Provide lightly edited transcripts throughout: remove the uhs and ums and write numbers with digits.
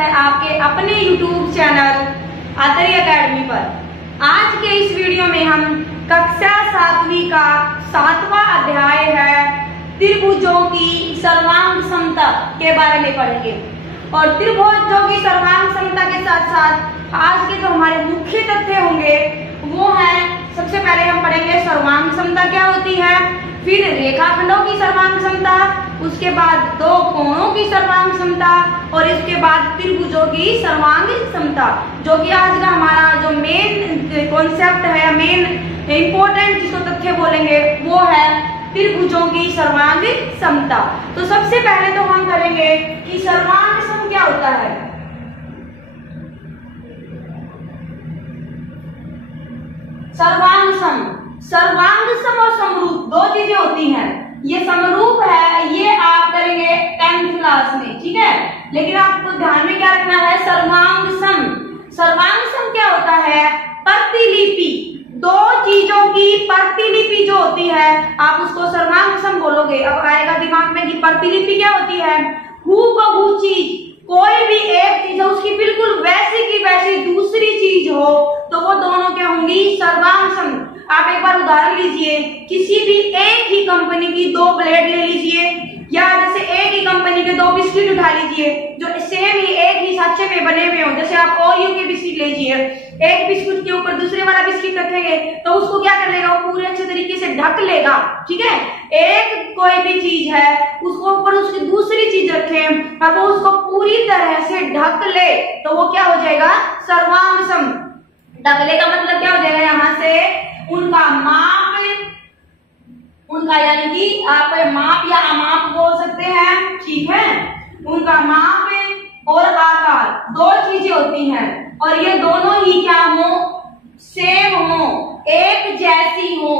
है आपके अपने YouTube चैनल आतरी एकेडमी पर। आज के इस वीडियो में हम कक्षा 7वीं का 7वां अध्याय है त्रिभुजों की सर्वांग समता के बारे में पढ़ेंगे। और त्रिभुजों की सर्वांग समता के साथ साथ आज के जो हमारे मुख्य तथ्य होंगे वो है, सबसे पहले हम पढ़ेंगे सर्वांग समता क्या होती है, फिर रेखाखंडों की सर्वांग समता, उसके बाद दो कोणों की सर्वांग समता और इसके बाद त्रिभुजों की सर्वांग समता, जो कि आज का हमारा जो मेन कॉन्सेप्ट है, मेन इंपॉर्टेंट जिसको तथ्य बोलेंगे वो है त्रिभुजों की सर्वांग समता। तो सबसे पहले तो हम करेंगे कि सर्वांग सम क्या होता है। सर्वांग सम और समरूप दो चीजें होती हैं। ये समरूप है, ये आप करेंगे 10th क्लास में, ठीक है। लेकिन आपको ध्यान में क्या रखना है, सर्वांग सम क्या होता है, प्रतिलिपि, दो चीजों की प्रतिलिपि जो होती है आप उसको सर्वांग सम बोलोगे। अब आएगा दिमाग में कि प्रतिलिपि क्या होती है, हूबहू चीज, कोई भी एक चीज है उसकी बिल्कुल वैसी की वैसी दूसरी चीज हो तो वो दोनों क्या होंगी, सर्वांग सम। आप एक बार उदाहरण लीजिए, किसी भी एक ही कंपनी की दो ब्लेड ले लीजिए, या जैसे एक ही कंपनी के दो बिस्किट उठा लीजिए जो सेम ही एक ही साचे में बने हुए हो। जैसे आप ओरियो के बिस्किट लीजिए, एक बिस्कुट के ऊपर दूसरे वाला बिस्किट रखेंगे तो उसको क्या कर लेगा, वो पूरे अच्छे तरीके से ढक लेगा, ठीक है। एक कोई भी चीज है उसको ऊपर उसकी दूसरी चीज रखें और वो उसको पूरी तरह से ढक ले तो वो क्या हो जाएगा, सर्वांग सम। ढकले का मतलब क्या हो जाएगा, यहाँ से उनका माप, उनका यानी कि आप माप या अमाप बोल सकते हैं, ठीक है। उनका माप और आकार दो चीजें होती हैं और ये दोनों ही क्या हो, सेम हो, एक जैसी हो।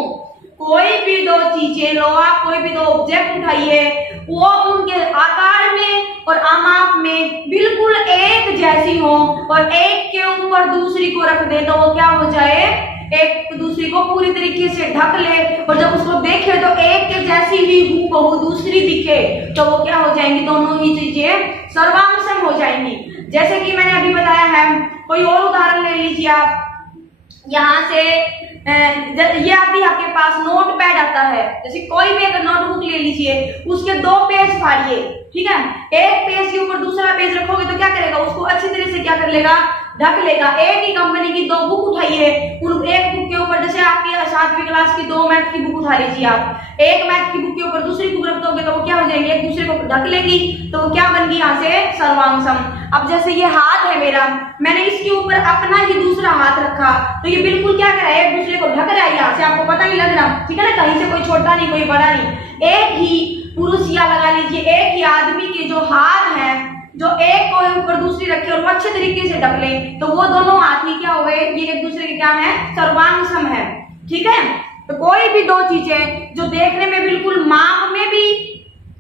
कोई भी दो चीजें लो, आप कोई भी दो ऑब्जेक्ट उठाइए, वो उनके आकार में और अमाप में बिल्कुल एक जैसी हो और एक के ऊपर दूसरी को रख दे तो वो क्या हो जाए, एक दूसरी को पूरी तरीके से ढक ले और जब उसको देखे तो एक के जैसी ही हूबहू दूसरी दिखे तो वो क्या हो जाएंगी, दोनों ही चीजें सर्वांग सम हो जाएंगी। जैसे कि मैंने अभी बताया है, कोई और उदाहरण ले लीजिए आप। यहाँ से ये आती है आपके पास नोट पैड आता है, जैसे कोई भी अगर नोटबुक ले लीजिए, उसके दो पेज फाड़िए, ठीक है। एक पेज के ऊपर दूसरा पेज रखोगे तो क्या करेगा, उसको अच्छी तरह से क्या कर लेगा, ढक लेगा। एक ही कंपनी की दो बुक उठाइए, उन एक बुक के ऊपर, जैसे आपकी 7वीं क्लास की दो मैथ की बुक उठा लीजिए आप, एक मैथ की बुक के ऊपर दूसरी बुक रख दोगे तो वो क्या हो जाएंगे, एक दूसरे को ढक लेगी तो वो क्या बन गई, यहाँ से सर्वांग सम। अब जैसे ये हाथ है मेरा, मैंने इसके ऊपर अपना ही दूसरा हाथ रखा तो ये बिल्कुल क्या कर रहा है, एक दूसरे को ढक रहा है, यहाँ से आपको पता नहीं लग रहा, ठीक है ना, कहीं से कोई छोटा नहीं कोई बड़ा नहीं। एक ही पुरुष या लगा लीजिए एक ही आदमी के जो हाथ है, जो एक को ऊपर दूसरी रखे और वो अच्छे तरीके से ढक ले तो वो दोनों हाथ ही क्या हो गए, ये एक दूसरे के क्या है, सर्वांग सम है, ठीक है। तो कोई भी दो चीजें जो देखने में बिल्कुल माप में भी,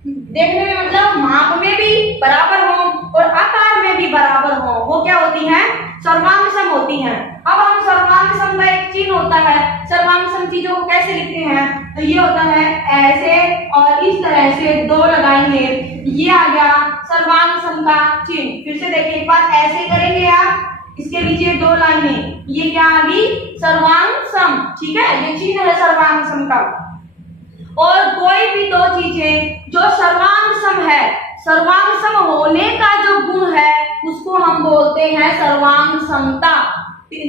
देखने में मतलब माप में भी बराबर हो और आकार में भी बराबर हो, वो क्या होती हैं, सर्वांग सम होती हैं। अब हम सर्वांग सम का एक चिन्ह होता है, सर्वांग सम चीजों को कैसे लिखते हैं, तो ये होता है ऐसे और इस तरह से दो लगाएंगे, ये आ गया सर्वांग सम का चिन्ह। फिर से देखिए एक बार, ऐसे करेंगे आप, इसके नीचे दो लाइनें, ये क्या आ गई, सर्वांग सम, ठीक है, ये चिन्ह है सर्वांग सम का। और कोई भी दो चीजें जो सर्वांग सम है, सर्वांग सम होने का जो गुण है उसको हम बोलते हैं सर्वांग समता।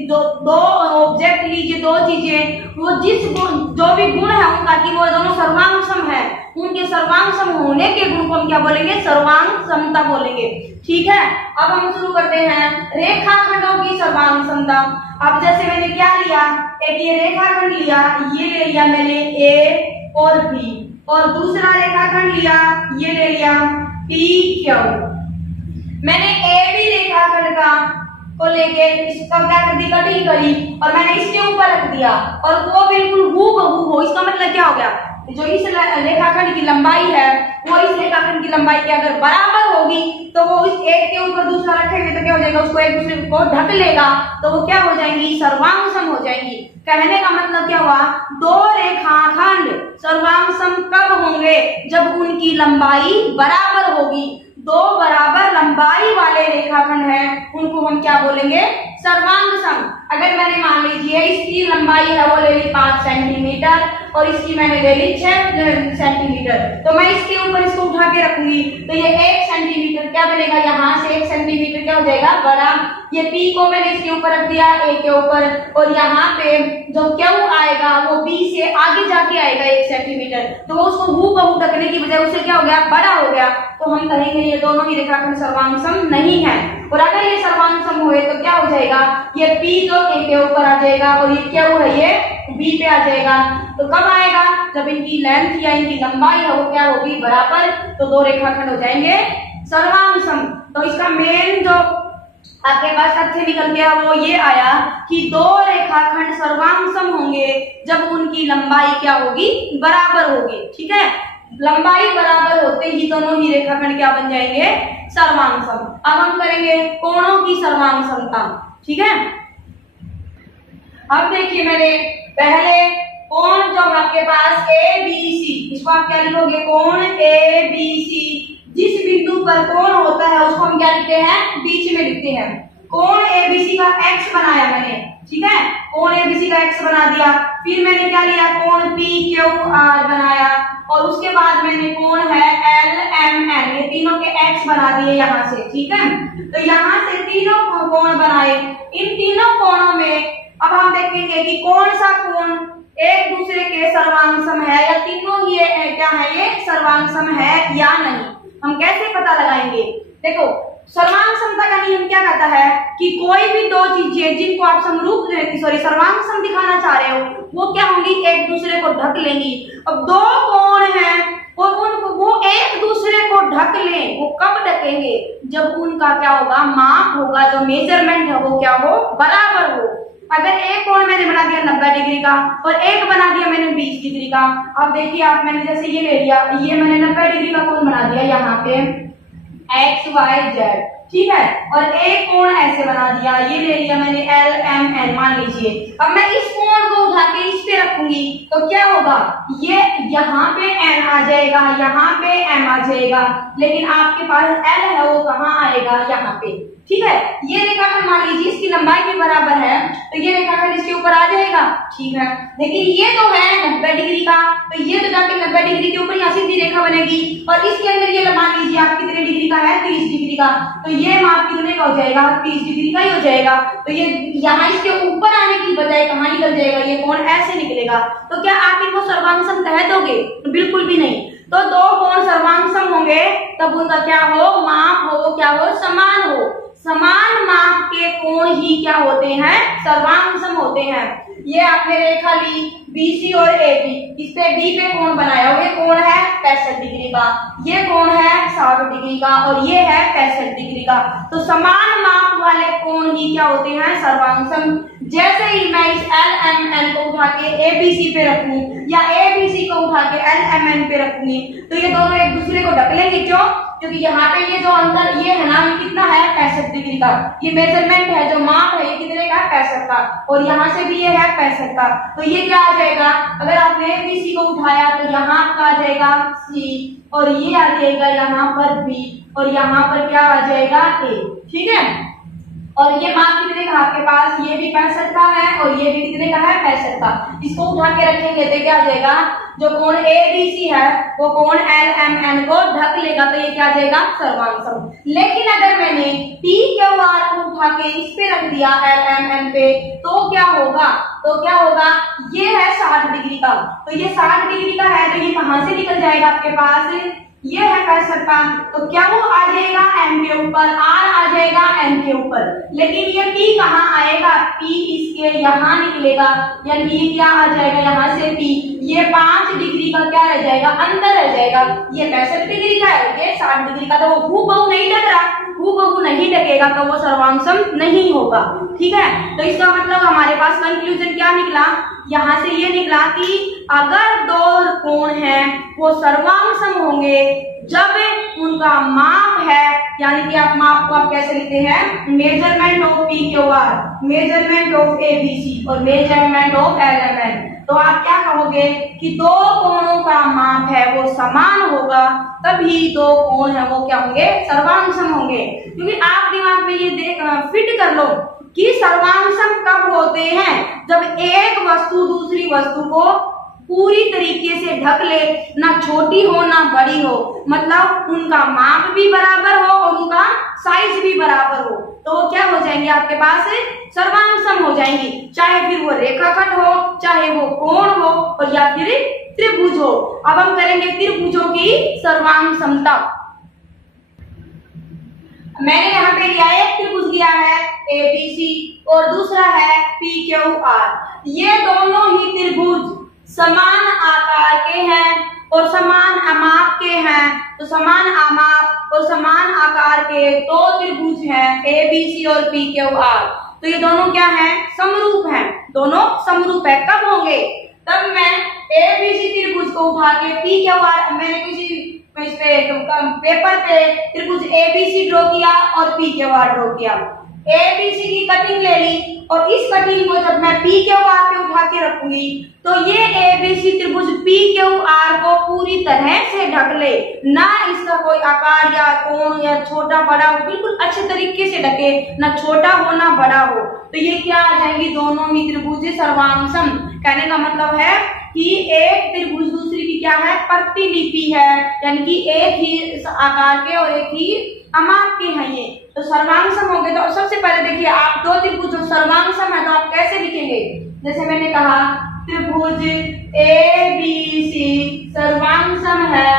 दो ऑब्जेक्ट लीजिए, दो चीजें, वो जिस गुण, जो भी गुण है उनका कि वो दोनों सर्वांग सम है, उनके सर्वांग सम होने के गुण को हम क्या बोलेंगे, सर्वांग समता बोलेंगे, ठीक है। अब हम शुरू करते हैं रेखाखंडों की सर्वांग समता। अब जैसे मैंने क्या लिया, एक ये रेखाखंड लिया, ये ले लिया मैंने ए और बी, और दूसरा रेखाखंड लिया, ये ले लिया पी क्यू। मैंने ए बी रेखाखंड का को लेके इसका क्या कर दी, कटिंग करी और मैंने इसके ऊपर रख दिया और वो बिल्कुल हूबहू हो। इसका मतलब क्या हो गया, जो इस रेखाखंड की लंबाई है वो इस रेखाखंड की लंबाई के अगर बराबर होगी तो वो इस एक के ऊपर दूसरा रखेंगे तो क्या हो जाएगा, उसको एक दूसरे को ढक लेगा तो वो क्या हो जाएंगी, सर्वांग सम हो जाएंगी। कहने का मतलब क्या हुआ, दो रेखाखंड सर्वांग सम कब होंगे, जब उनकी लंबाई बराबर होगी। दो बराबर लंबाई वाले रेखाखंड हैं उनको हम क्या बोलेंगे, सर्वांग सम। अगर मैंने मान लीजिए इसकी लंबाई है वो ले ली 5 सेंटीमीटर और इसकी मैंने ले ली 6 सेंटीमीटर, तो मैं इसके ऊपर इसको उठा के रखूंगी तो ये 1 सेंटीमीटर क्या बनेगा, यहाँ से 1 सेंटीमीटर क्या हो जाएगा बड़ा। ये P को मैंने इसके ऊपर रख दिया A के ऊपर, और यहाँ पे जो Q आएगा वो B से आगे जाके आएगा 1 सेंटीमीटर, तो वो उसको हूबहू ढकने की बजाय उससे क्या हो गया, बड़ा हो गया। तो हम कहेंगे ये दोनों ही रेखाखंड सर्वांग सम नहीं है। और अगर ये सर्वांग सम हुए तो क्या हो जाएगा, ये P जो A के ऊपर आ जाएगा और ये Q है ये B पे आ जाएगा। तो कब आएगा, जब इनकी लेंथ या इनकी लंबाई है वो क्या होगी, बराबर, तो दो रेखाखंड हो जाएंगे सर्वांग सम। तो इसका मेन जो आपके पास तथ्य निकल गया वो ये आया कि दो रेखाखंड सर्वांग सम होंगे जब उनकी लंबाई क्या होगी, बराबर होगी। ठीक है, लंबाई बराबर होते ही दोनों ही रेखाखंड क्या बन जाएंगे, सर्वांग सम। अब हम करेंगे कोणों की सर्वांग समता। ठीक है, अब देखिए मैंने पहले कोण जो आपके पास ABC, इसको आप क्या लिखोगे, कोण ABC। जिस बिंदु पर कोण होता है उसको हम क्या लिखते हैं, बीच में लिखते हैं। कोण ABC का x बनाया मैंने, ठीक है, कोण ABC का x बना दिया। फिर मैंने क्या लिया, कोण PQR बनाया, और उसके बाद मैंने कोण है LMN, ये तीनों के x बना दिए यहाँ से। ठीक है, तो यहाँ से तीनों कोण बनाए। इन तीनों कोणों में अब हम देखेंगे कि कौन सा कोण एक दूसरे के सर्वांग सम है, या तीनों ये क्या है, ये सर्वांग सम है या नहीं। हम कैसे पता लगाएंगे, देखो सर्वांग समता का नियम क्या कहता है कि कोई भी दो चीजें जिनको आप समरूप सर्वांग सम दिखाना चाह रहे हो वो क्या होंगी, एक दूसरे को ढक लेंगी। अब दो कोण हैं वो एक दूसरे को ढक लें, वो कब ढकेंगे, जब उनका क्या होगा, माप होगा, जो मेजरमेंट है वो क्या हो, बराबर हो। अगर एक कोण मैंने बना दिया 90 डिग्री का और एक बना दिया मैंने 20 डिग्री का, अब देखिए आप, मैंने जैसे ये ले लिया, ये मैंने 90 डिग्री का कोण बना दिया यहाँ पे XYZ, ठीक है, और एक कोण ऐसे बना दिया, ये ले लिया मैंने LMN मान लीजिए। अब मैं इस कोण को उठा के इस पे रखूंगी तो क्या होगा, ये यहाँ पे N आ जाएगा, यहाँ पे M आ जाएगा, लेकिन आपके पास L है वो कहाँ आएगा, यहाँ पे। ठीक है, ये रेखाखंड मान लीजिए इसकी लंबाई भी बराबर है तो ये रेखाखंड इसके ऊपर आ जाएगा। ठीक है, लेकिन ये तो है 90 डिग्री का, तो ये तो जाके 90 डिग्री के ऊपर यहाँ सीधी रेखा बनेगी, और इसके अंदर ये मान लीजिए आप कितने डिग्री का है, 30 डिग्री का, तो ये माप कितने का हो जाएगा, 30 डिग्री का ही हो जाएगा। तो ये यहाँ इसके ऊपर आने की बजाय कहाँ निकल जाएगा, ये कोण ऐसे निकलेगा। तो क्या आप इनको सर्वांग सम कह दोगे, बिल्कुल भी नहीं। तो दो कोण सर्वांग सम होंगे तब उनका क्या हो, माप हो वो क्या हो, समान हो। समान माप के कोण ही क्या होते हैं, सर्वांग सम होते हैं। ये आपने रेखा ली BC और AB, इस पे D पे कोण बनाया हुआ, ये कोण है 65 डिग्री का, ये कोण है 60 डिग्री का, और ये है 65 डिग्री का। तो समान माप वाले कोण ही क्या होते हैं, सर्वांग सम। जैसे ही मैं इस LMN को उठा के ABC पे रखूं या ABC को उठा के LMN पे रखूंगी तो ये दोनों एक दूसरे को ढक लेंगे। क्यों, क्योंकि यहाँ पे ये जो अंतर ये है ना, ये कितना है 65 डिग्री का, ये मेजरमेंट है, जो माप है ये कितने का, 65 का, और यहाँ से भी ये है 65 का। तो ये क्या आ जाएगा, अगर आपने ABC को उठाया तो यहाँ का आ जाएगा C, और ये आ जाएगा यहाँ पर B, और यहाँ पर क्या आ जाएगा A। ठीक है, और ये माप कितने का आपके पास, ये भी 65 का है और ये भी कितने का है, 65 का। इसको उठा के रखेंगे तो क्या आ जाएगा, जो कोण ABC है वो कोण LMN को ढक लेगा, तो ये क्या आ जाएगा, सर्वांग सम। लेकिन अगर मैंने PQR को उठा के इस पे रख दिया LMN पे तो क्या होगा, ये है 60 डिग्री का, तो ये 60 डिग्री का है, तो ये कहां से निकल जाएगा आपके पास, ये है 65 का, तो क्या वो आ जाएगा M के ऊपर, R आ जाएगा M के ऊपर। लेकिन ये P कहाँ आएगा, P इसके यहाँ निकलेगा, यानी ये क्या आ जाएगा, यहाँ से P, ये 5 डिग्री का क्या रह जाएगा, अंदर रह जाएगा। ये 65 डिग्री का है, ये 60 डिग्री का, तो वो हूबहू नहीं ढक रहा, हूबहू नहीं ढकेगा तो वो सर्वांग सम नहीं होगा। ठीक है, तो इसका मतलब हमारे पास कंक्लूजन क्या निकला, यहाँ से ये निकला कि अगर दो कोण हैं वो सर्वांग सम होंगे जब उनका माप है, यानी कि आप माप को आप कैसे लिखते हैं, measurement of P Q R, measurement of ABC और मेजरमेंट ऑफ एलएमएन, तो आप क्या कहोगे कि दो कोणों का माप है वो समान होगा, तभी दो कोण है वो क्या होंगे, सर्वांगसम होंगे। क्योंकि आप दिमाग में ये फिट कर लो कि सर्वांगसम कब होते हैं, जब एक वस्तु दूसरी वस्तु को पूरी तरीके से ढक ले, ना छोटी हो ना बड़ी हो, मतलब उनका माप भी बराबर हो और उनका साइज भी बराबर हो, तो वो क्या हो जाएंगे आपके पास, सर्वांगसम हो जाएंगी। चाहे फिर वो रेखाखंड हो, चाहे वो कोण हो और या फिर त्रिभुज हो। अब हम करेंगे त्रिभुजों की सर्वांग समता। मैंने यहाँ पे लिया एक त्रिभुज लिया है एबीसी और दूसरा है पीक्यूआर। ये दोनों ही त्रिभुज समान आकार के हैं और समान माप के हैं, तो समान माप और समान आकार के दो त्रिभुज हैं एबीसी और पीक्यूआर। तो ये दोनों क्या हैं, समरूप हैं, दोनों समरूप है। कब होंगे, तब मैं एबीसी त्रिभुज को उठा के पीक्यूआर, मैंने किसी इस पे पेपर पे त्रिभुज एबीसी ड्रॉ किया और पीक्यूआर ड्रॉ किया, एबीसी की कटिंग ले ली और इस कटिंग को जब मैं पीक्यूआर पे उठा के रखूंगी तो ये एबीसी त्रिभुज पीक्यूआर को पूरी तरह से ढक ले, ना इसका कोई आकार या कोण या छोटा बड़ा हो, बिल्कुल अच्छे तरीके से ढके, ना छोटा हो ना बड़ा हो। तो ये क्या आ जाएंगी, दोनों ही त्रिभुज सर्वांगसम। कहने का मतलब है कि एक त्रिभुज दूसरी की क्या है, प्रतिलिपि है, यानी कि एक ही आकार के और एक ही माप के हैं ये, तो सर्वांगसम हो गए। तो सबसे पहले देखिए आप दो त्रिभुज जो सर्वांगसम है तो आप कैसे लिखेंगे, जैसे मैंने कहा त्रिभुज एबीसी सर्वांगसम है,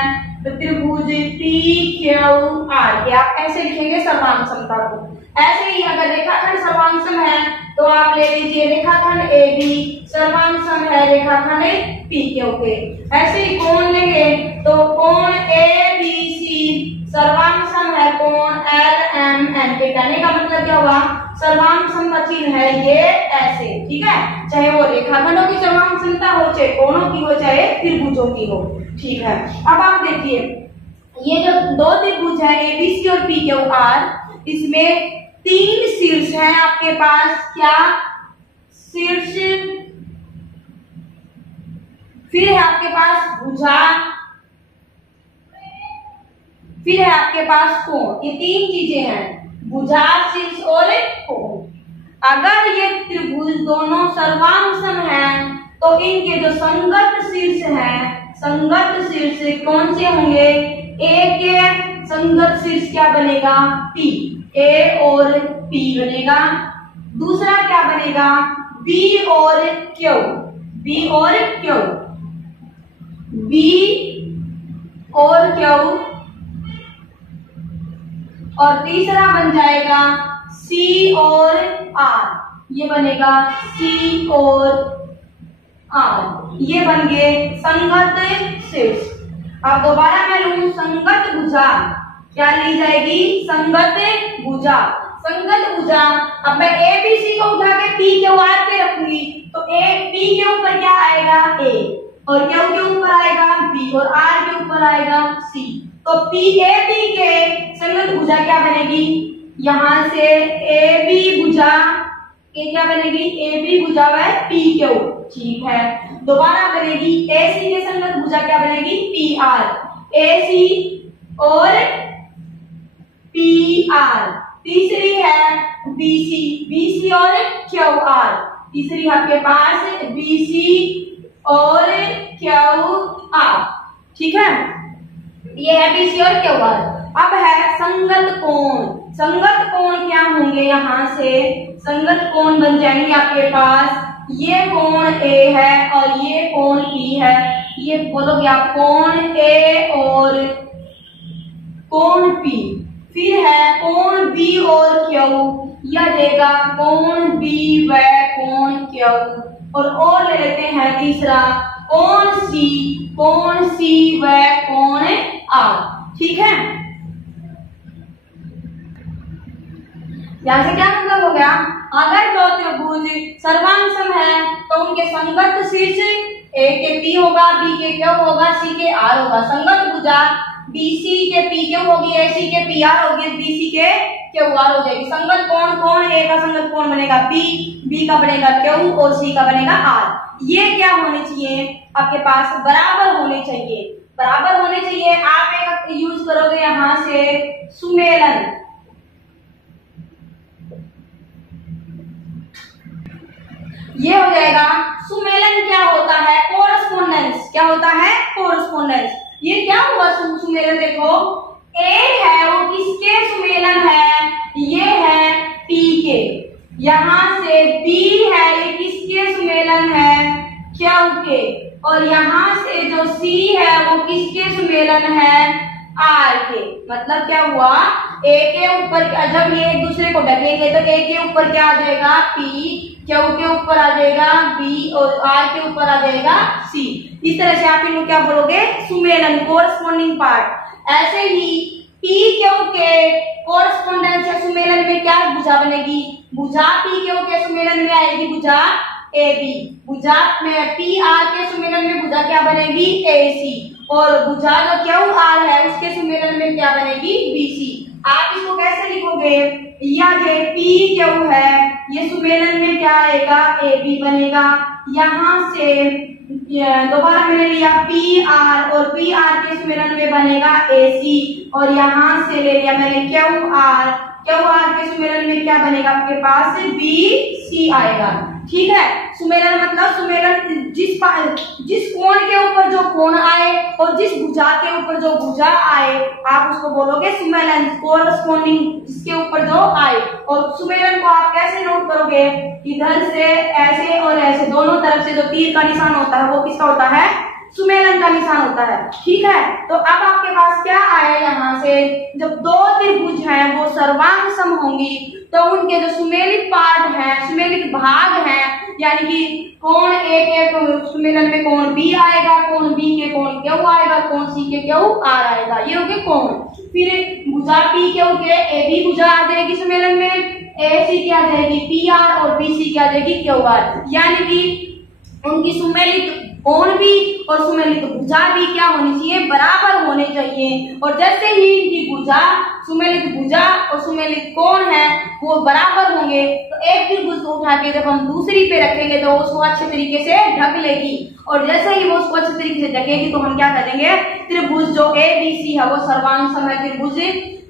तो त्रिभुज पीक्यूआर ये आप ऐसे लिखेंगे सर्वांगसमता को। ऐसे ही अगर रेखाखंड सर्वांगसम है तो आप ले लीजिए रेखाखंड AB सर्वांगसम है रेखाखंड PQ के। ऐसे ही कोण लेंगे तो कोण ABC सर्वांगसम है कोण LMN के। कहने का मतलब क्या हुआ, सर्वांगसम का चिन्ह है ये ऐसे, ठीक है, चाहे वो रेखाखंडों की सर्वांगसमता हो, चाहे कोणों की हो, चाहे त्रिभुजों की हो, ठीक है। अब आप देखिए ये जो दो त्रिभुज है एबीसी और पीक्यूआर, इसमें तीन शीर्ष हैं आपके पास, क्या शीर्ष, फिर है आपके पास भुजा, फिर है आपके पास कोण, ये तीन चीजें हैं, भुजा शीर्ष और कोण। अगर ये त्रिभुज दोनों सर्वांगसम हैं तो इनके जो संगत शीर्ष हैं, संगत शीर्ष कौन से होंगे, ए के संगत शीर्ष क्या बनेगा, P, A और P बनेगा। दूसरा क्या बनेगा, B और Q, B और Q, B और Q, और तीसरा बन जाएगा C और R, ये बनेगा C और R, ये बन गए संगत शीर्ष। अब दोबारा मैं लूं संगत भुजा, क्या ली जाएगी, संगत भुजा, संगत भुजा। अब मैं एबीसी को उठा के पीक्यूआर पे रखूंगी तो P के ऊपर क्या आएगा, A, और Q के ऊपर आएगा B, और R के ऊपर आएगा C। तो PAB के संगत भुजा क्या बनेगी, यहां से AB भुजा, ये क्या बनेगी, AB भुजा व PQ, ठीक है। दोबारा बनेगी AC के संगत भुजा क्या बनेगी, PR, AC और PR। तीसरी है BC, BC और QR, तीसरी आपके पास BC और QR, ठीक है, ये है BC और QR। अब है संगत कोण, संगत कोण क्या होंगे, यहां से संगत कोण बन जाएंगे आपके पास, ये कोण A है और ये कोण P है, ये बोलोगे आप कोण A और कोण P। फिर है कोण B और Q, यह देगा कोण B व कोण Q, और ले लेते हैं तीसरा कोण C व कोण R, ठीक है। यहां से क्या मतलब हो गया, अगर दो त्रिभुज सर्वांगसम है तो उनके संगत शीर्ष A के P होगा, B के Q होगा, C के R होगा। संगत भुजा BC के PQ होगी, AC के PR होगी, BC के QR हो जाएगी। संगत कोण कौन, A का संगत कोण बनेगा B का बनेगा Q और C का बनेगा R। ये क्या होने चाहिए आपके पास, बराबर होने चाहिए, बराबर होने चाहिए। आप एक यूज करोगे यहां से सुमेलन, ये हो जाएगा सुमेलन। क्या होता है, कोरस्पोंडेंस। क्या होता है, कोरस्पोंडेंस। ये क्या हुआ सुमेलन, देखो A है वो किसके सुमेलन है, ये है P के। यहां से B है ये किसके सुमेलन है, Q के। और यहां से जो C है वो किसके सुमेलन है, R के। मतलब क्या हुआ, A के ऊपर जब ये एक दूसरे को ढकेंगे तो A के ऊपर क्या आ जाएगा P, Q के ऊपर आ जाएगा B और R के ऊपर आ जाएगा C। इस तरह से आप इनको क्या बोलोगे, सुमेलन, कोरस्पोंडिंग पार्ट। ऐसे ही P Q के कोरस्पोंडेंस या सुमेलन में क्या भुजा बनेगी, भुजा P Q के सुमेलन में आएगी भुजा AB। भुजा में P R के सुमेलन में भुजा क्या बनेगी, AC। और भुजा जो QR है उसके सुमेलन में क्या बनेगी, BC। आप इसको कैसे लिखोगे, ये P Q है ये सुमेलन में क्या आएगा, AB बनेगा। यहाँ से दोबारा मैंने लिया PR और PR के सुमेलन में बनेगा AC। और यहाँ से ले लिया मैंने QR के सुमेलन में क्या बनेगा आपके पास, BC आएगा। ठीक है, सुमेलन मतलब सुमेलन जिस कोण के ऊपर जो कोण आए और जिस भुजा के ऊपर जो भुजा आए आप उसको बोलोगे सुमेलन, कोरस्पोंडिंग जिसके ऊपर जो आए। और सुमेलन को आप कैसे नोट करोगे, इधर से ऐसे और ऐसे दोनों तरफ से जो तीर का निशान होता है वो किसका होता है, सुमेलन का निशान होता है। ठीक है, तो अब आपके पास क्या आया, यहाँ से जब दो त्रिभुज हैं वो सर्वांग सम होंगी तो उनके जो सुमेलित पार्ट हैं, सुमेलित भाग हैं, यानी कि कोण A के सुमेलन में कोण B आएगा, कोण B के कोण Q आएगा, कोण C के Q R आएगा, ये हो गए कोण। फिर भुजा P Q के AB भुजा आ जाएगी सुमेलन में, AC की आ जाएगी PR और BC की आ जाएगी QR। यानी कि उनकी सुमेलित कोण भी और सुमेलित भुजा भी क्या होनी चाहिए, बराबर होने चाहिए। और जैसे ही इनकी भुजा, सुमेलित भुजा और सुमेलित कोण है वो बराबर होंगे तो एक त्रिभुज को उठा के जब हम दूसरी पे रखेंगे तो उसको अच्छे तरीके से ढक लेगी। और जैसे ही वो उसको अच्छे तरीके से ढकेगी तो हम क्या करेंगे, त्रिभुज जो ABC है वो सर्वांग सम है त्रिभुज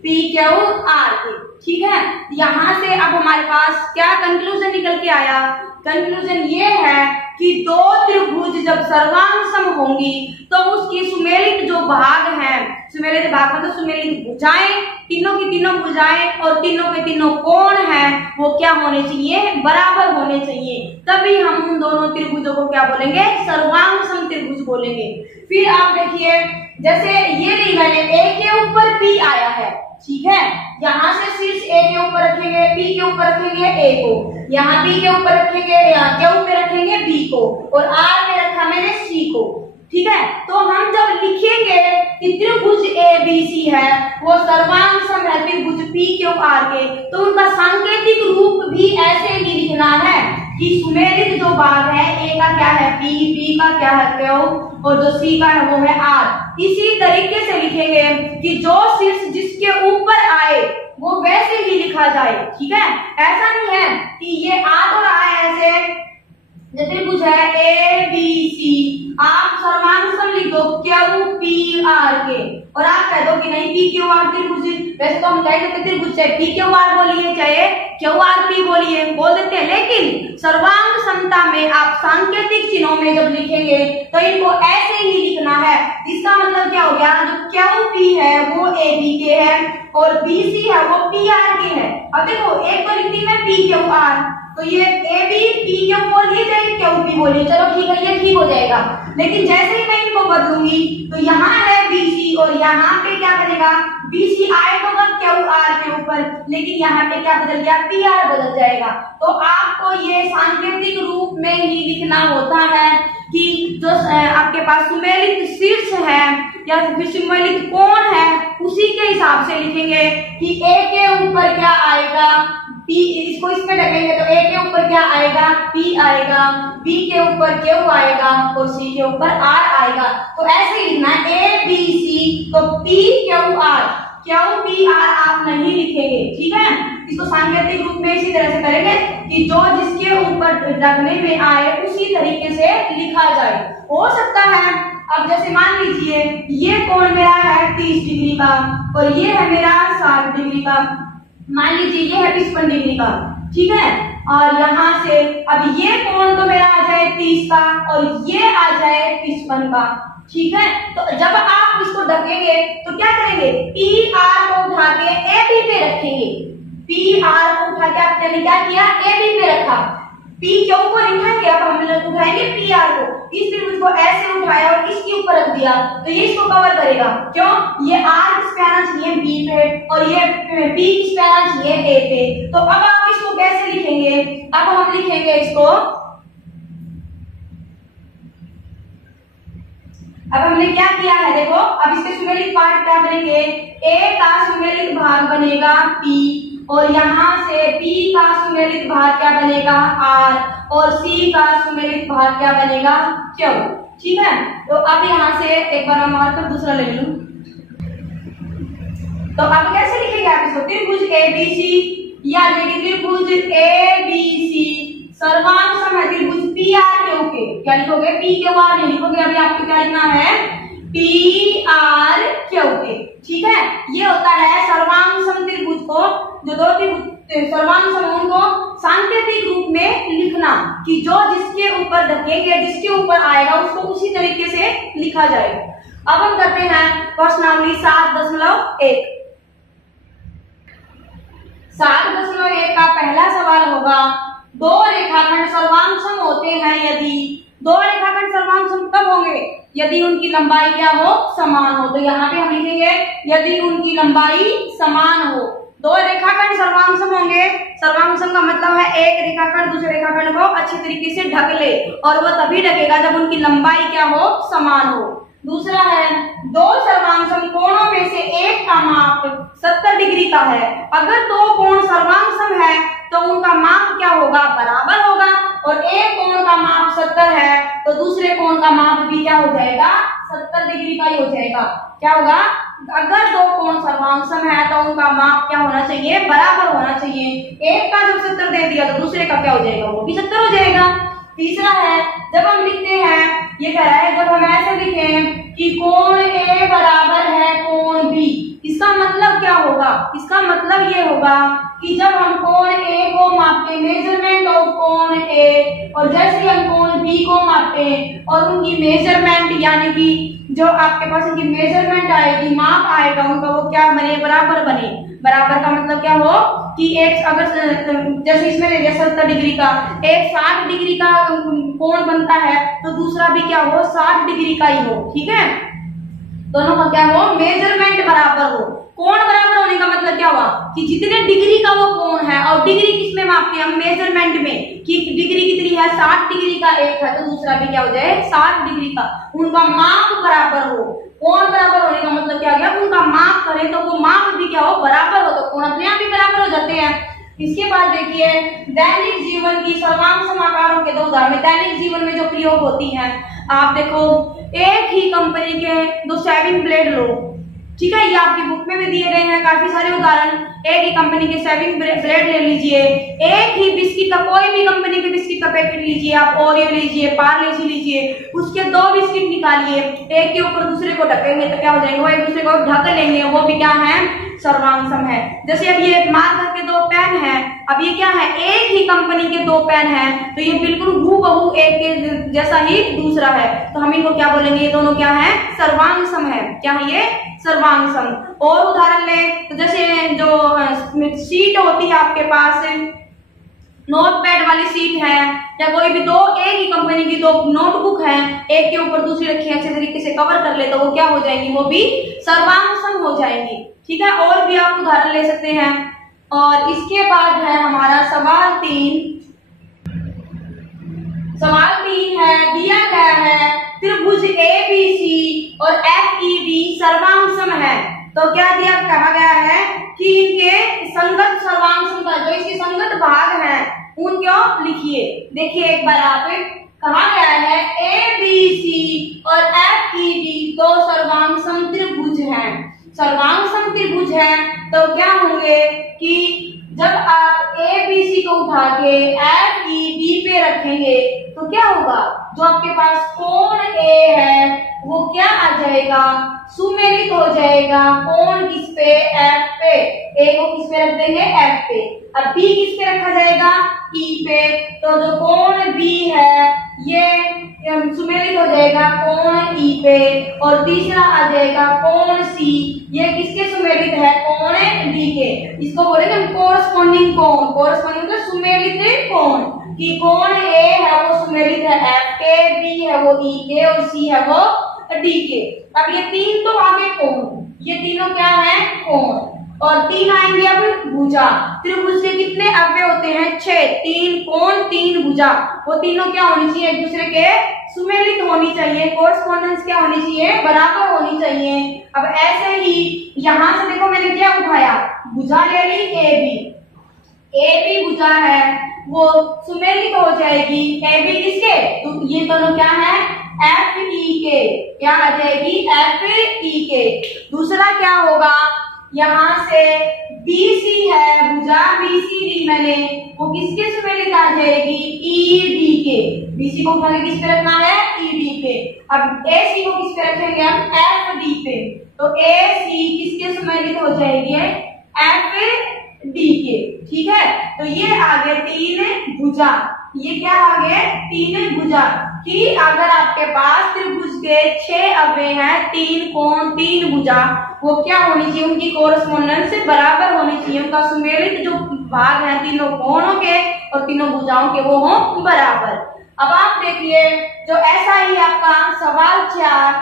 PQR के। ठीक है, यहाँ से अब हमारे पास क्या कंक्लूजन निकल के आया, कंक्लूजन ये है कि दो त्रिभुज जब सर्वांग सम होंगी तो उसकी सुमेलित जो भाग हैं, सुमेलित भाग मतलब सुमेलित भुजाएं, तीनों की तीनों भुजाएं और तीनों के तीनों कोण हैं वो क्या होने चाहिए, बराबर होने चाहिए। तभी हम उन दोनों त्रिभुजों को क्या बोलेंगे, सर्वांग सम त्रिभुज बोलेंगे। फिर आप देखिए, जैसे ये ली मैंने A के ऊपर P आया है, ठीक है, यहाँ से शीर्ष A के ऊपर रखेंगे, P के ऊपर रखेंगे A को, यहाँ B के ऊपर रखेंगे, यहाँ Q पे रखेंगे B को और R में रखा मैंने C को। ठीक है, तो हम जब लिखेंगे कि त्रिभुज ABC है वो सर्वांग सम है त्रिभुज PQR के, तो उनका सांकेतिक रूप भी ऐसे ही लिखना है कि सुमेलित जो भाग है A का क्या है P, B का क्या है Q और जो C का है वो है R। इसी तरीके से लिखेंगे कि जो शीर्ष जिसके ऊपर आए वो वैसे ही लिखा जाए। ठीक है, ऐसा नहीं है कि ये आ तो रहा है ऐसे, त्रिभुज है ABC, आप सर्वांग सम लिख दो QPR के और आप कह दो कि नहीं PQR त्रिभुज। वैसे तो हम कहेंगे त्रिभुज चाहे PQR बोलिए चाहे QRP बोलिए, बोल देते हैं, लेकिन सर्वांग समता में आप सांकेतिक चिन्हों में जब लिखेंगे तो इनको ऐसे ही लिखना है। इसका मतलब क्या हो गया, जो QP है वो AB के है और BC है वो PR के है। अब देखो एक तो लिखती है PQR, तो ये AB PQ बोलिए चाहे QP बोलिए, चलो ठीक है ये ठीक हो जाएगा। लेकिन जैसे ही मैं इनको बदलूंगी तो यहाँ है BC और यहाँ पे क्या बनेगा, BC आएगा QR के ऊपर, लेकिन यहाँ पे क्या बदल गया, PR बदल जाएगा। तो आपको ये सांकेतिक रूप में ही लिखना होता है कि जो आपके पास सुमेलित शीर्ष है या फिर सुमेलित कोण है उसी के हिसाब से लिखेंगे कि A के ऊपर क्या आएगा, P इसको इसमें रखेंगे तो ए के ऊपर क्या आएगा, पी आएगा, बी के ऊपर क्यू आएगा और सी के ऊपर आर आएगा। तो ऐसे ही लिखना है ए बी सी, तो P Q R, Q P R आप नहीं लिखेंगे, ठीक है। इसको सांकेतिक रूप में इसी तरह से करेंगे कि जो जिसके ऊपर रखने में आए उसी तरीके से लिखा जाए। हो सकता है अब जैसे मान लीजिए ये कोण मेरा है 30 डिग्री का और ये है मेरा 60 डिग्री का, मान लीजिए ये है 55 डिग्री का, ठीक है। और यहाँ से अब ये कोण तो मेरा आ जाए 30 का और ये आ जाए 55 का, ठीक है। तो जब आप इसको ढकेंगे तो क्या करेंगे, पी आर को उठा के ए बी पे रखेंगे, पी आर को उठा के आपने क्या किया, ए बी पे रखा, पी क्यू को लिखेंगे, अब हम लोग उठाएंगे पी आर को, इस बिंदु को ऐसे उठाया और इसके ऊपर रख दिया तो ये इसको कवर करेगा, क्यों, ये आर किस पे आना चाहिए, बी पे, और ये पी किस पे आना चाहिए, ए पे। तो अब आप इसको कैसे लिखेंगे, अब हम लिखेंगे इसको, अब हमने क्या किया है देखो, अब इसके सुमेलित पार्ट क्या बनेंगे, ए का सुमेलित भाग बनेगा पी, और यहाँ से P का सुमेलित भाग क्या बनेगा R, और C का सुमेलित भाग क्या बनेगा Q, ठीक है। तो अब यहाँ से एक बार मैं मार्कर दूसरा ले लूं, तो अब कैसे लिखेंगे आप इसको, त्रिभुज ABC या त्रिभुज ABC सर्वांग सम है त्रिभुज PRQ के, क्या लिखोगे, PQR नहीं लिखोगे, अभी आपको क्या लिखना है, PRQ के, ठीक है। ये होता है सर्वांग सम त्रिभुज को, जो दो सर्वांग समूह को सांकेतिक रूप में लिखना कि जो जिसके ऊपर ढकेंगे, जिसके ऊपर आएगा उसको उसी तरीके से लिखा जाएगा। अब हम करते हैं प्रश्नावली 7.1। 7.1 का पहला सवाल होगा, दो रेखाखंड सर्वांग सम होते हैं यदि, दो रेखाखंड सर्वांग सम कब होंगे, यदि उनकी लंबाई क्या हो, समान हो। तो यहाँ पे हम लिखेंगे यदि उनकी लंबाई समान हो। दो रेखाखंड सर्वांग सम होंगे, सर्वांग सम का मतलब है एक रेखाखंड दूसरे रेखाखंड को अच्छे तरीके से ढक ले, और वह तभी ढकेगा जब उनकी लंबाई क्या हो, समान हो। दूसरा है, दो सर्वांग सम कोणों में से एक का माप 70 डिग्री का है, अगर दो कोण सर्वांग सम है तो उनका माप क्या होगा, बराबर होगा, और एक कोण का माप 70 है तो दूसरे कोण का माप भी क्या हो जाएगा, 70 डिग्री का ही हो जाएगा। क्या होगा, अगर दो कोण सर्वांग सम है तो उनका माप क्या होना चाहिए, बराबर होना चाहिए। एक का जब 70 दे दिया तो दूसरे का क्या हो जाएगा, वो भी 70 हो जाएगा। तीसरा है, जब हम लिखते हैं, ये कह रहा है जब हम ऐसे लिखें कि कोण ए बराबर है कोण बी, इसका मतलब क्या होगा, इसका मतलब ये होगा कि जब हम कोण ए को मापते, मेजरमेंट ऑफ कोण ए, और जैसे हम कोण बी को मापते और उनकी मेजरमेंट यानी कि जो आपके पास उनकी मेजरमेंट आएगी, माप आएगा उनका, वो क्या बने, बराबर बने। बराबर का मतलब क्या हो कि एक अगर जैसे इसमें ले लिया 70 डिग्री का, एक 60 डिग्री का कोण बनता है तो दूसरा भी क्या हो, 60 डिग्री का ही हो, ठीक है। दोनों का क्या हो, मेजरमेंट बराबर हो। कोण बराबर होने का मतलब क्या हुआ कि जितने डिग्री का वो कोण है, और डिग्री किसमें मापते हैं हम, मेजरमेंट में, कि डिग्री कितनी है, 60 डिग्री का एक है तो दूसरा भी क्या हो जाए, 60 डिग्री का, उनका माप बराबर हो। कोण बराबर होने का मतलब क्या गया, उनका माप करें तो वो माप भी क्या हो, बराबर हो, तो कोण अपने आप ही बराबर हो जाते हैं। इसके बाद देखिए, दैनिक जीवन की सर्वांग सम आकारों के दो उदाहरण, दैनिक जीवन में जो प्रयोग होती हैं, आप देखो एक ही कंपनी के दो शेविंग ब्लेड लो, ठीक है, ये आपकी बुक में भी दिए गए हैं काफी सारे उदाहरण। एक ही कंपनी के शेविंग ब्लेड ले लीजिए, एक ही बिस्किट का, कोई भी कंपनी के बिस्किट का पैकेट लीजिए, आप ओरियो लीजिए, पार्ले-जी लीजिए, उसके दो बिस्किट निकालिए, एक के ऊपर दूसरे को ढकेंगे तो क्या हो जाएंगे, वो एक दूसरे को ढक लेंगे, वो भी क्या है, सर्वांग सम है। जैसे अब ये मार्कर के दो पेन है, अब ये क्या है, एक ही कंपनी के दो पेन है तो ये बिल्कुल हूबहू एक के जैसा ही दूसरा है, तो हम इनको क्या बोलेंगे, ये दोनों क्या है, सर्वांग सम है। क्या है ये, सर्वांग सम। और उदाहरण ले तो जैसे जो शीट होती है आपके पास, नोटपैड वाली सीट है, या कोई भी दो एक ही कंपनी की दो नोटबुक है, एक के ऊपर दूसरी रखी अच्छे तरीके से कवर कर ले तो वो क्या हो जाएंगी, वो भी सर्वांग सम हो जाएंगी, ठीक है। और भी आप उदाहरण ले सकते हैं। और इसके बाद है हमारा सवाल 3। सवाल 3 है, दिया गया है त्रिभुज ABC और FEB सर्वांग सम है, तो क्या दिया, कहा गया है कि इनके संगत सर्वांग सम का, जो इसके संगत भाग उन क्यों लिखिए। देखिए एक बार आप, कहा गया है ए बी सी और एफ ई डी दो सर्वांग समत्रिभुज हैं। सर्वांग समत्रिभुज है तो क्या होंगे कि जब आप ए बी सी को उठा के एफ ई डी पे रखेंगे तो क्या होगा, जो आपके पास कोण ए है वो क्या आ जाएगा, सुमेलित हो जाएगा कोण किस पे, एफ पे। ए को किस पे रख देंगे, एफ पे। अब बी किस पे रखा जाएगा, ई पे। तो जो कोण बी है ये सुमेलित हो जाएगा कोण ई पे। और तीसरा आ जाएगा कोण सी, ये किसके सुमेलित है, कोण डी के। इसको बोलेंगे हम कोरस्पॉन्डिंग कोण। कोरस्पॉन्डिंग मतलब सुमेलित कोण, कि कोण ए है वो सुमेलित है एफ के, बी है वो ई के और सी है वो डी के। अब ये तीन तो आगे कोण, ये तीनों क्या है, कोण। और तीन आएंगे अब भुजा। त्रिभुज के कितने अव्यय होते हैं, 6। 3 कोण 3 भुजा, वो तीनों क्या होनी चाहिए, एक दूसरे के सुमेलित होनी चाहिए। कोरस्पॉन्डेंस क्या होनी चाहिए, बराबर होनी चाहिए। अब ऐसे ही यहां से देखो मैंने क्या उठाया, भुजा ले ली ए बी भुजा है वो सुमेलित हो जाएगी ए बी किसके, तो ये दोनों क्या है, एफ ई के। क्या आ जाएगी, एफ ई के। दूसरा क्या होगा, यहाँ से BC है भुजा BCD मैंने, वो किसके सुमेलित आ जाएगी, ED के। BC को उठा के किस पे रखना है, ED पे। अब AC को किस पे रखेंगे हम, FD पे। तो AC किसके सुमेलित हो जाएगी, FD के। ठीक है, तो ये आ गए 3 भुजा। ये क्या आ गए, 3 भुजा। कि अगर आपके पास त्रिभुज के 6 अव्यय हैं, 3 कोण 3 भुजा, वो क्या होनी चाहिए, उनकी कोरस्पोंडेंस बराबर होनी चाहिए। उनका सुमेलित जो भाग है तीनों कोणों के और तीनों भुजाओं के वो हो बराबर। अब आप देखिए जो ऐसा ही आपका सवाल 4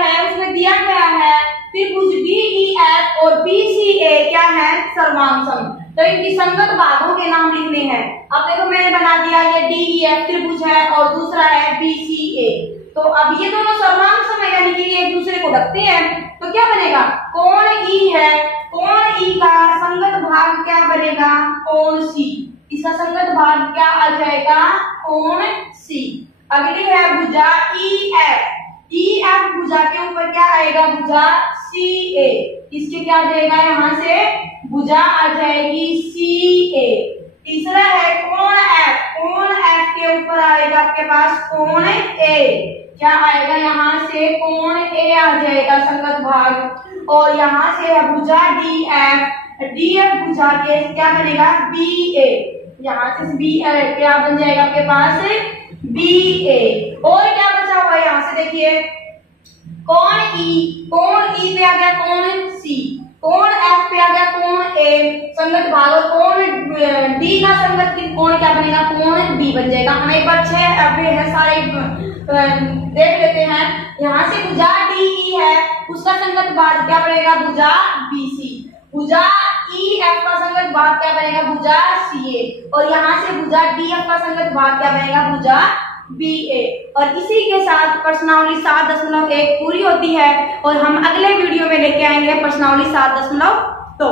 है, उसमें दिया गया है त्रिभुज DEF और BCA क्या है, सर्वांग सम। तो इनकी संगत भागों के नाम लिखने हैं। अब देखो मैंने बना दिया, ये DEF त्रिभुज है और दूसरा है BCA। तो अब ये दोनों सर्वांग सम है, यानी कि एक दूसरे को ढकते हैं। तो क्या बनेगा, कोण E है, कोण E का संगत भाग क्या बनेगा, कोण C। इसका संगत भाग क्या आ जाएगा, कोण C। अगली है भुजा EF भुजा के ऊपर क्या आएगा, भुजा CA। इसके क्या आ जाएगा, यहाँ से भुजा आ जाएगी CA। तीसरा है कोण F के ऊपर आएगा आपके पास कोण A। क्या आएगा, यहाँ से कोण A आ जाएगा संगत भाग। और यहाँ से है भुजा DF भुजा के क्या बनेगा, BA। यहाँ से B क्या बन जाएगा आपके पास, BA। और क्या बचा हुआ है, यहाँ से देखिए कोण E पे आ गया कोण C, कोण F पे आ गया कोण A संगत भाग, और कोण D का संगत कोण क्या बनेगा, कोण B बन जाएगा। हम एक बार 6 अव्यय है सारे देख लेते हैं। यहाँ से भुजा DE है, उसका संगत भाग क्या बनेगा, भुजा BC। भुजा EF का संगत भाग क्या बनेगा, भुजा CA। और यहाँ से भुजा DF का संगत भाग क्या बनेगा, भुजा BA। और इसी के साथ प्रश्नावली 7.1 पूरी होती है और हम अगले वीडियो में लेके आएंगे प्रश्नावली 7.2।